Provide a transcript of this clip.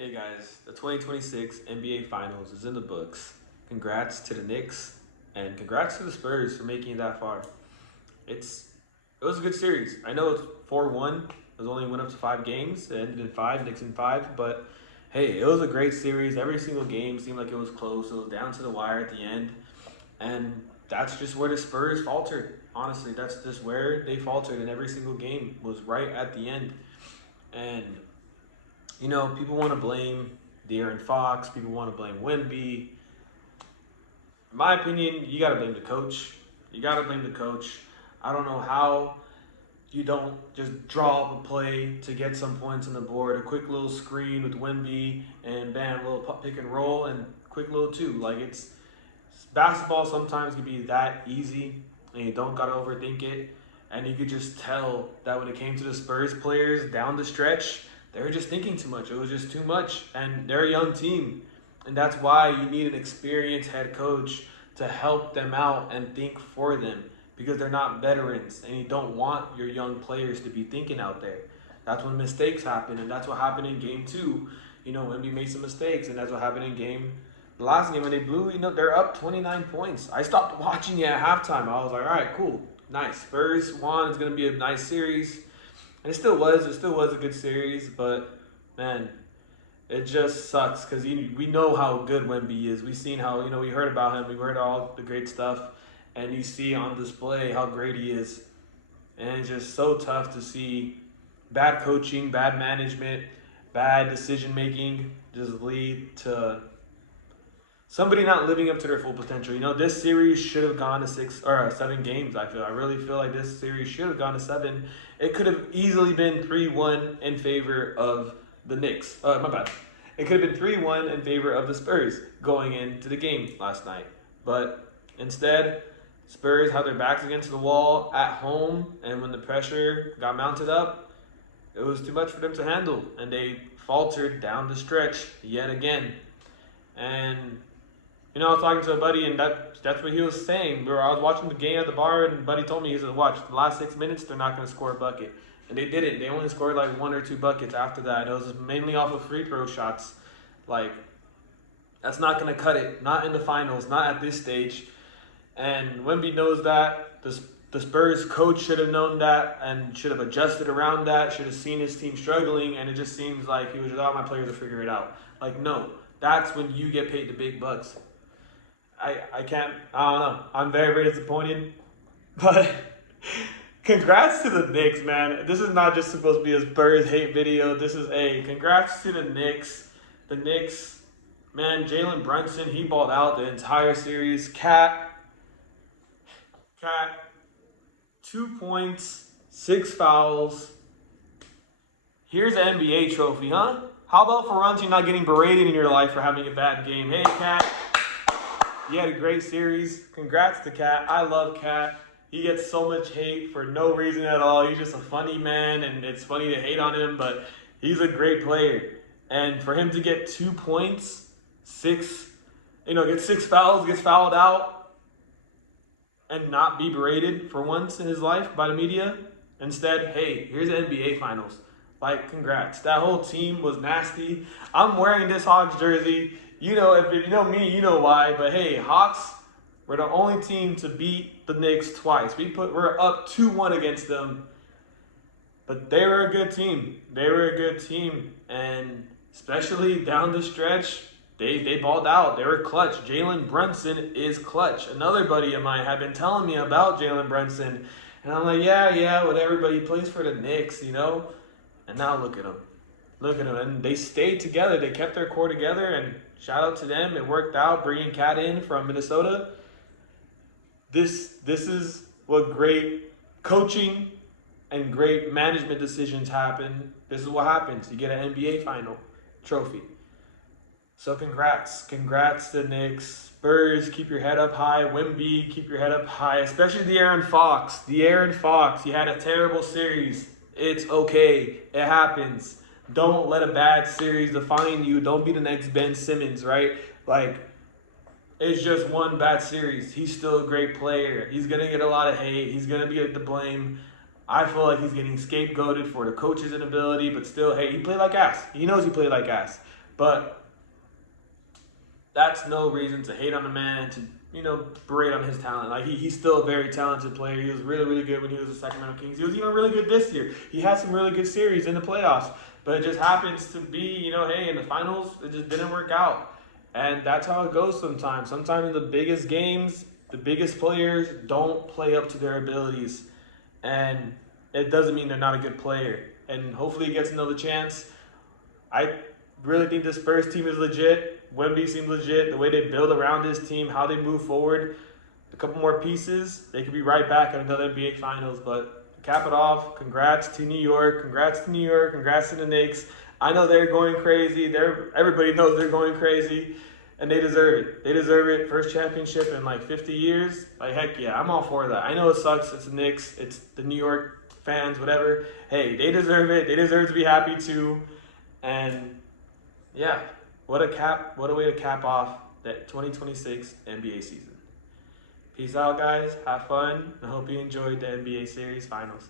Hey guys, the 2026 NBA Finals is in the books. Congrats to the Knicks and congrats to the Spurs for making it that far. It was a good series. I know it's 4-1. It was only went up to 5 games. It ended in five, Knicks in five. But hey, it was a great series. Every single game seemed like it was close. It was down to the wire at the end, and that's just where the Spurs faltered. Honestly, that's just where they faltered in every single game. Was right at the end, and people want to blame De'Aaron Fox. People want to blame Wemby. In my opinion, you got to blame the coach. You got to blame the coach. I don't know how you don't just draw up a play to get some points on the board. A quick little screen with Wemby and bam, a little pick and roll and quick little two. Like basketball sometimes can be that easy and you don't got to overthink it. And you could just tell that when it came to the Spurs players down the stretch, they were just thinking too much. It was just too much. And they're a young team. And that's why you need an experienced head coach to help them out and think for them because they're not veterans. And you don't want your young players to be thinking out there. That's when mistakes happen. And that's what happened in game two. Wemby made some mistakes. And that's what happened in the last game when they blew, they're up 29 points. I stopped watching it at halftime. I was like, all right, cool. Nice. Spurs won. It's going to be a nice series. And it still was. It still was a good series. But, man, it just sucks because we know how good Wemby is. We've seen how, we heard about him. We heard all the great stuff. And you see on display how great he is. And it's just so tough to see bad coaching, bad management, bad decision-making just lead to somebody not living up to their full potential. This series should have gone to 7 games. I really feel like this series should have gone to 7. It could have easily been 3-1 in favor of the Knicks. My bad. It could have been 3-1 in favor of the Spurs going into the game last night. But instead, Spurs had their backs against the wall at home, and when the pressure got mounted up, it was too much for them to handle, and they faltered down the stretch yet again. And I was talking to a buddy, and that's what he was saying. I was watching the game at the bar, and buddy told me, he said, watch, the last 6 minutes, they're not going to score a bucket. And they didn't. They only scored like 1 or 2 buckets after that. It was mainly off of free throw shots. Like, that's not going to cut it. Not in the finals, not at this stage. And Wemby knows that. The Spurs coach should have known that and should have adjusted around that, should have seen his team struggling, and it just seems like he was just, my players will figure it out. Like, no. That's when you get paid the big bucks. I don't know. I'm very, very disappointed. But congrats to the Knicks, man. This is not just supposed to be a Spurs hate video. This is congrats to the Knicks. The Knicks, man, Jalen Brunson, he balled out the entire series. Cat, 2 points, 6 fouls. Here's an NBA trophy, huh? How about for once you're not getting berated in your life for having a bad game? Hey, Cat. You had a great series. Congrats to Cat. I love Cat. He gets so much hate for no reason at all. He's just a funny man, and it's funny to hate on him, but he's a great player. And for him to get 2 points, get 6 fouls, gets fouled out, and not be berated for once in his life by the media. Instead, hey, here's the NBA Finals. Like, congrats. That whole team was nasty. I'm wearing this Hawks jersey. If you know me, you know why. But hey, Hawks, we're the only team to beat the Knicks twice. We're up 2-1 against them. But they were a good team. And especially down the stretch, they balled out. They were clutch. Jalen Brunson is clutch. Another buddy of mine had been telling me about Jalen Brunson. And I'm like, yeah, whatever, but he plays for the Knicks, And now look at him. And they stayed together. They kept their core together, and shout out to them. It worked out, bringing Cat in from Minnesota. This is what great coaching and great management decisions happen. This is what happens. You get an NBA final trophy. So congrats. Congrats to the Knicks. Spurs, keep your head up high. Wemby, keep your head up high. Especially De'Aaron Fox. He had a terrible series. It's okay. It happens. Don't let a bad series define you. Don't be the next Ben Simmons, right? Like, it's just one bad series. He's still a great player. He's going to get a lot of hate. He's going to be to blame. I feel like he's getting scapegoated for the coach's inability, but still, hey, he played like ass. He knows he played like ass. But that's no reason to hate on the man, to, berate on his talent. Like, he's still a very talented player. He was really, really good when he was the Sacramento Kings. He was even really good this year. He had some really good series in the playoffs. But it just happens to be, hey, in the finals, it just didn't work out. And that's how it goes sometimes. Sometimes in the biggest games, the biggest players don't play up to their abilities. And it doesn't mean they're not a good player. And hopefully he gets another chance. I really think this Spurs team is legit. Wemby seems legit. The way they build around this team, how they move forward, a couple more pieces, they could be right back at another NBA Finals. But to cap it off, congrats to New York. Congrats to New York. Congrats to the Knicks. I know they're going crazy. Everybody knows they're going crazy. And they deserve it. They deserve it. First championship in like 50 years. Like, heck yeah, I'm all for that. I know it sucks. It's the Knicks. It's the New York fans, whatever. Hey, they deserve it. They deserve to be happy too. And yeah, what a way to cap off that 2026 NBA season. Peace out, guys. Have fun. I hope you enjoyed the NBA Series Finals.